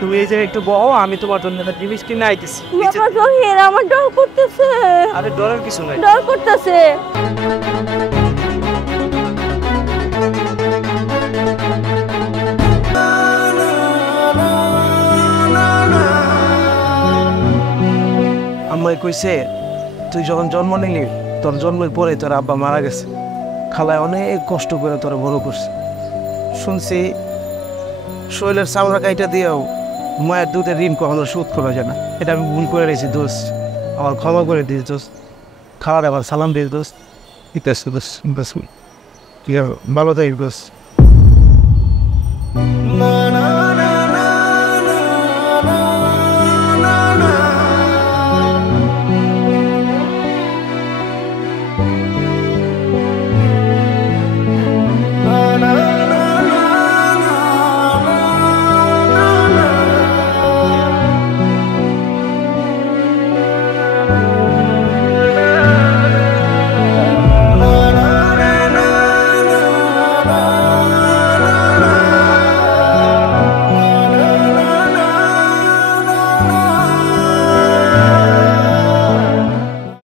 তুমি এই জায়গায় একটু বহো, আমি তোমার জন্য একটা জিনিস কিনে আইতেছি। বাবা জহির আমার ডর করতেছে। আরে ডরের কিছু নাই। ডর করতেছে। আম্মাই কইছে তুই যখন জন্ম নিলি তোর জন্মের পরে তোর আব্বা মারা গেছে, খালায় অনেক কষ্ট করে তোরা বড় করছে। শুনছি শৈলের চামড়া কাইটা দিয়েও মায়ের দুধের ঋণ কখনো শোধ করা যায় না। এটা আমি ভুল করে রেখেছি দোস্ত, আমার ক্ষমা করে দিস দোস্ত। খালার আবার সালাম দিস দোস্ত। ঠিক আছে দোস্ত, ঠিক আছে, ভালো থাকিস দোস্ত।